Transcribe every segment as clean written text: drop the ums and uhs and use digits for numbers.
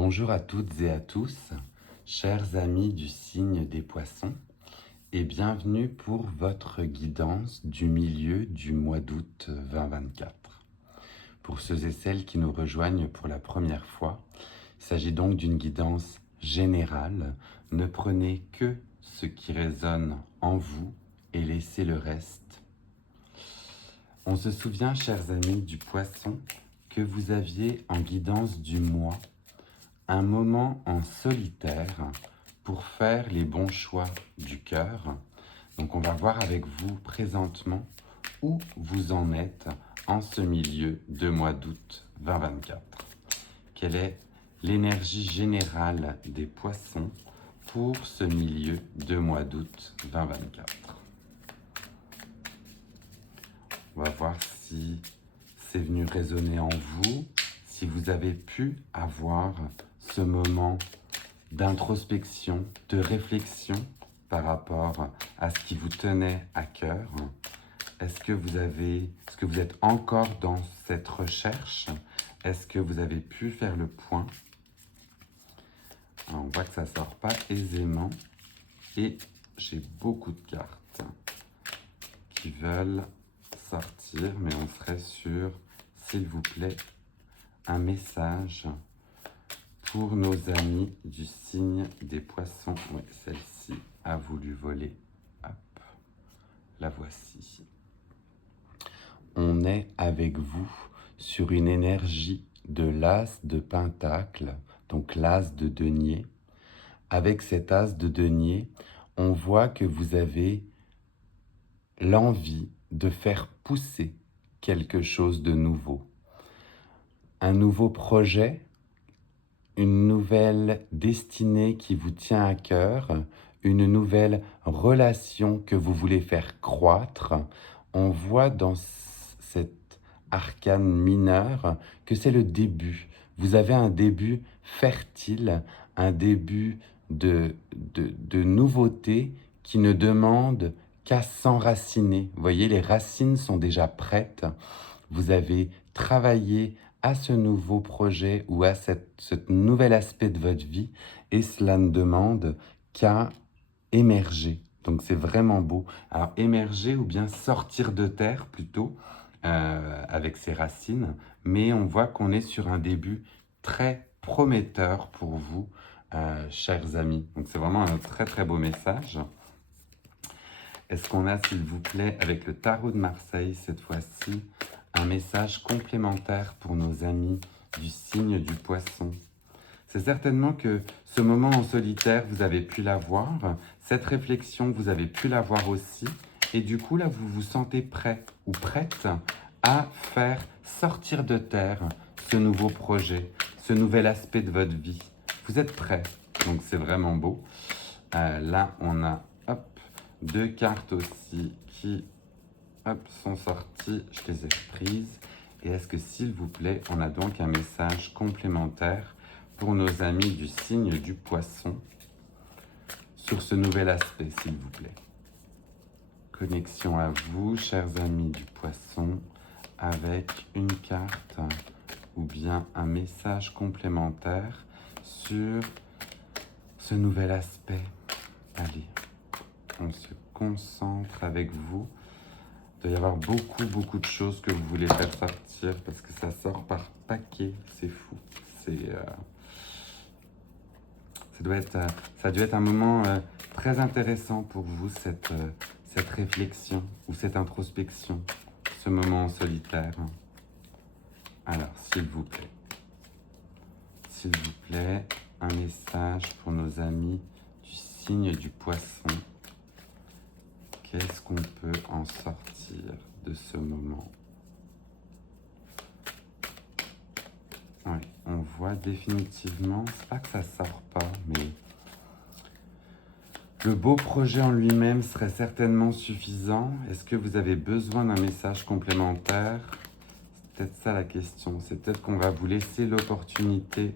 Bonjour à toutes et à tous, chers amis du signe des poissons, et bienvenue pour votre guidance du milieu du mois d'août 2024. Pour ceux et celles qui nous rejoignent pour la première fois, il s'agit donc d'une guidance générale. Ne prenez que ce qui résonne en vous et laissez le reste. On se souvient, chers amis du poisson, que vous aviez en guidance du mois un moment en solitaire pour faire les bons choix du cœur. Donc on va voir avec vous présentement où vous en êtes en ce milieu de mois d'août 2024. Quelle est l'énergie générale des poissons pour ce milieu de mois d'août 2024? On va voir si c'est venu résonner en vous, si vous avez pu avoir ce moment d'introspection, de réflexion par rapport à ce qui vous tenait à cœur. Est-ce que vous êtes encore dans cette recherche? Est-ce que vous avez pu faire le point? Alors, on voit que ça ne sort pas aisément et j'ai beaucoup de cartes qui veulent sortir, mais on serait sur, s'il vous plaît, un message pour nos amis du signe des poissons. Oui, celle-ci a voulu voler. Hop, la voici. On est avec vous sur une énergie de l'as de pentacle, donc l'as de denier. Avec cet as de denier, on voit que vous avez l'envie de faire pousser quelque chose de nouveau. Un nouveau projet, une nouvelle destinée qui vous tient à cœur, une nouvelle relation que vous voulez faire croître. On voit dans cet arcane mineur que c'est le début. Vous avez un début fertile, un début de nouveauté qui ne demande qu'à s'enraciner. Vous voyez, les racines sont déjà prêtes. Vous avez travaillé à ce nouveau projet ou à ce nouvel aspect de votre vie et cela ne demande qu'à émerger. Donc c'est vraiment beau. Alors émerger ou bien sortir de terre plutôt avec ses racines, mais on voit qu'on est sur un début très prometteur pour vous, chers amis. Donc c'est vraiment un très très beau message. Est-ce qu'on a, s'il vous plaît, avec le tarot de Marseille cette fois-ci, un message complémentaire pour nos amis du signe du poisson? C'est certainement que ce moment en solitaire, vous avez pu l'avoir, cette réflexion, vous avez pu l'avoir aussi, et du coup, là, vous vous sentez prêt ou prête à faire sortir de terre ce nouveau projet, ce nouvel aspect de votre vie. Vous êtes prêt, donc c'est vraiment beau. Là, on a deux cartes aussi qui sont sorties, je les ai prises. Et est-ce que, s'il vous plaît, on a donc un message complémentaire pour nos amis du signe du poisson sur ce nouvel aspect, s'il vous plaît? Connexion à vous, chers amis du poisson, avec une carte ou bien un message complémentaire sur ce nouvel aspect. Allez, on se concentre avec vous. Il doit y avoir beaucoup de choses que vous voulez faire sortir parce que ça sort par paquet, c'est fou. Ça doit être un moment très intéressant pour vous, cette réflexion ou cette introspection, ce moment en solitaire. Alors, s'il vous plaît, un message pour nos amis du signe du poisson. Qu'est-ce qu'on peut en sortir de ce moment? Oui, on voit définitivement, c'est pas que ça sort pas, mais le beau projet en lui-même serait certainement suffisant. Est-ce que vous avez besoin d'un message complémentaire? C'est peut-être ça la question. C'est peut-être qu'on va vous laisser l'opportunité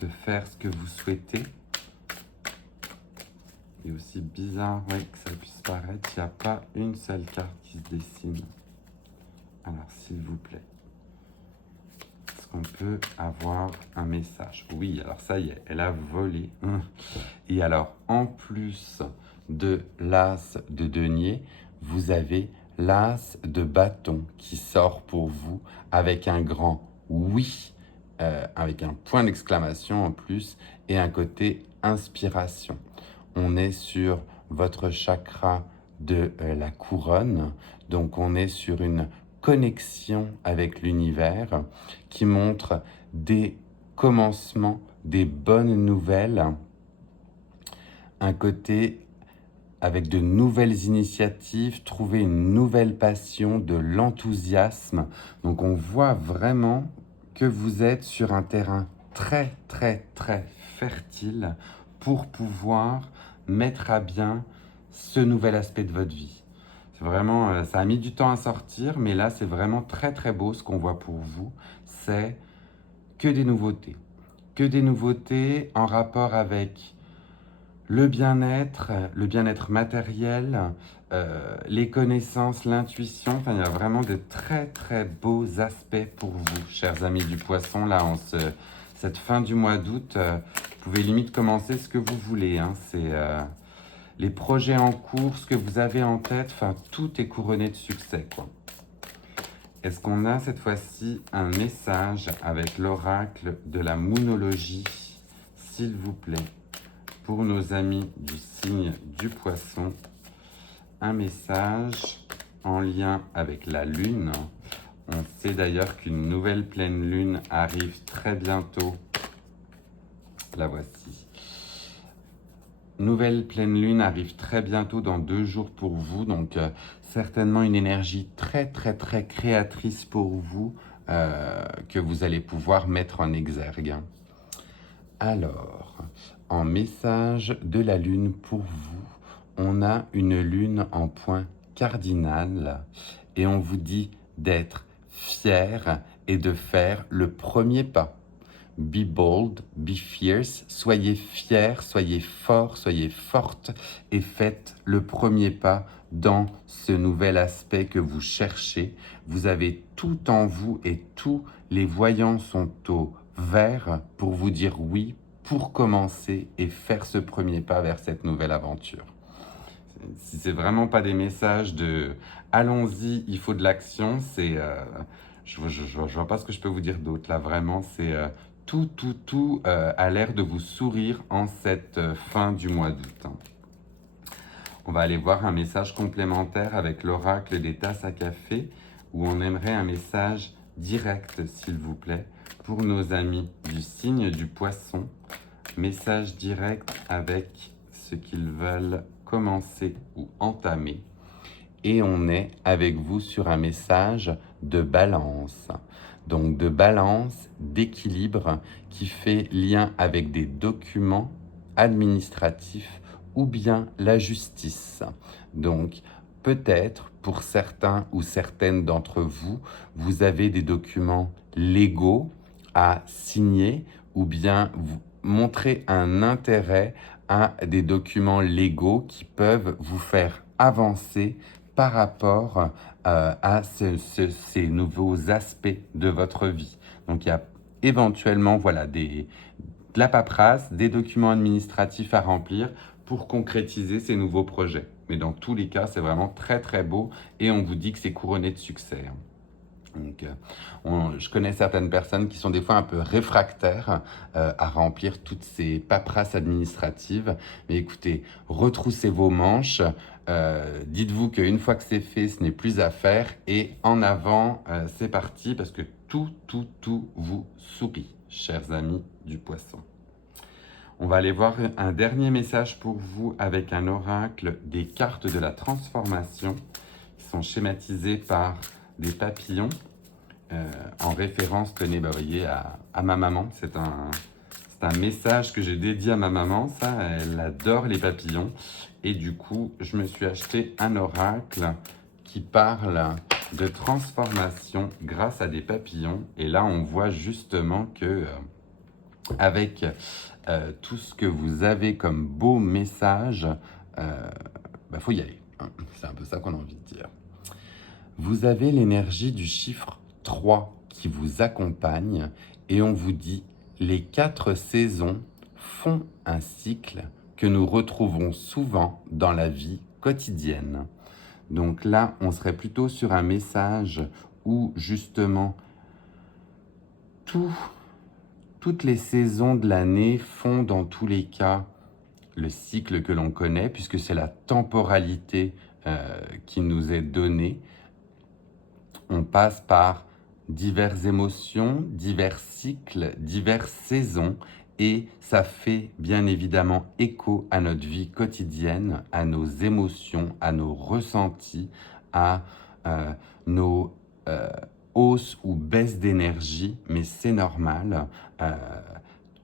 de faire ce que vous souhaitez. Et aussi bizarre que ça puisse paraître, il n'y a pas une seule carte qui se dessine. Alors, s'il vous plaît, est-ce qu'on peut avoir un message? Oui, alors ça y est, elle a volé. Et alors, en plus de l'as de denier, vous avez l'as de bâton qui sort pour vous avec un grand oui, avec un point d'exclamation en plus et un côté inspiration. On est sur votre chakra de la couronne, donc on est sur une connexion avec l'univers qui montre des commencements, des bonnes nouvelles, un côté avec de nouvelles initiatives, trouver une nouvelle passion, de l'enthousiasme. Donc on voit vraiment que vous êtes sur un terrain très très très fertile pour pouvoir mettre à bien ce nouvel aspect de votre vie. C'est vraiment, ça a mis du temps à sortir, mais là c'est vraiment très très beau ce qu'on voit pour vous. C'est que des nouveautés. Que des nouveautés en rapport avec le bien-être matériel, les connaissances, l'intuition. Enfin, il y a vraiment de très très beaux aspects pour vous, chers amis du poisson. Là, cette fin du mois d'août, vous pouvez limite commencer ce que vous voulez. Hein. C'est les projets en cours, ce que vous avez en tête. Enfin, tout est couronné de succès, quoi. Est-ce qu'on a cette fois-ci un message avec l'oracle de la moonologie, s'il vous plaît? Pour nos amis du signe du poisson, un message en lien avec la lune. On sait d'ailleurs qu'une nouvelle pleine lune arrive très bientôt. La voici. Nouvelle pleine lune arrive très bientôt dans 2 jours pour vous. Donc certainement une énergie très très très créatrice pour vous que vous allez pouvoir mettre en exergue. Alors, en message de la lune pour vous, on a une lune en point cardinal et on vous dit d'être fier et de faire le premier pas. Be bold, be fierce, soyez fiers, soyez forts, soyez fortes et faites le premier pas dans ce nouvel aspect que vous cherchez. Vous avez tout en vous et tous les voyants sont au vert pour vous dire oui, pour commencer et faire ce premier pas vers cette nouvelle aventure. Si c'est vraiment pas des messages de allons-y, il faut de l'action, c'est je vois pas ce que je peux vous dire d'autre là. Vraiment, c'est tout a l'air de vous sourire en cette fin du mois d'août. Hein. On va aller voir un message complémentaire avec l'oracle des tasses à café où on aimerait un message direct, s'il vous plaît, pour nos amis du signe du poisson. Message direct avec ce qu'ils veulent commencer ou entamer. Et on est avec vous sur un message de balance. Donc de balance, d'équilibre qui fait lien avec des documents administratifs ou bien la justice. Donc peut-être pour certains ou certaines d'entre vous, vous avez des documents légaux à signer ou bien vous montrez un intérêt à des documents légaux qui peuvent vous faire avancer par rapport à ces nouveaux aspects de votre vie. Donc il y a éventuellement voilà, de la paperasse, des documents administratifs à remplir pour concrétiser ces nouveaux projets. Mais dans tous les cas, c'est vraiment très très beau et on vous dit que c'est couronné de succès. Donc, je connais certaines personnes qui sont des fois un peu réfractaires à remplir toutes ces paperasses administratives. Mais écoutez, retroussez vos manches, dites-vous qu'une fois que c'est fait, ce n'est plus à faire. Et en avant, c'est parti parce que tout vous sourit, chers amis du poisson. On va aller voir un dernier message pour vous avec un oracle des cartes de la transformation qui sont schématisées par des papillons en référence, tenez, bah, voyez, à ma maman. C'est un message que j'ai dédié à ma maman. Ça, elle adore les papillons. Et du coup, je me suis acheté un oracle qui parle de transformation grâce à des papillons. Et là, on voit justement que avec tout ce que vous avez comme beau message, faut y aller. C'est un peu ça qu'on a envie de dire. Vous avez l'énergie du chiffre 3 qui vous accompagne et on vous dit les 4 saisons font un cycle que nous retrouvons souvent dans la vie quotidienne. Donc là, on serait plutôt sur un message où justement toutes les saisons de l'année font dans tous les cas le cycle que l'on connaît, puisque c'est la temporalité qui nous est donnée. On passe par diverses émotions, divers cycles, diverses saisons, et ça fait bien évidemment écho à notre vie quotidienne, à nos émotions, à nos ressentis, à nos hausses ou baisses d'énergie, mais c'est normal.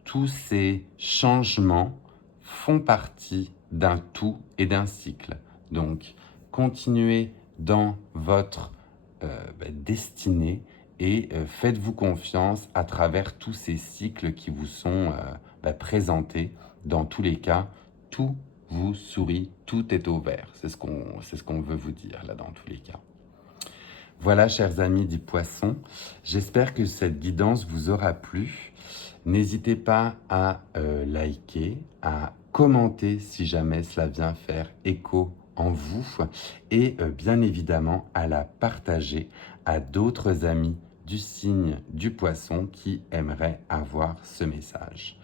Tous ces changements font partie d'un tout et d'un cycle. Donc, continuez dans votre destinée et faites-vous confiance à travers tous ces cycles qui vous sont présentés. Dans tous les cas, tout vous sourit, tout est au vert. C'est ce qu'on veut vous dire là dans tous les cas. Voilà, chers amis des poissons, j'espère que cette guidance vous aura plu. N'hésitez pas à liker, à commenter si jamais cela vient faire écho en vous et bien évidemment à la partager à d'autres amis du signe du poisson qui aimeraient avoir ce message.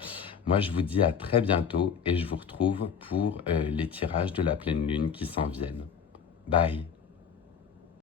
Moi, je vous dis à très bientôt et je vous retrouve pour les tirages de la pleine lune qui s'en viennent. Bye!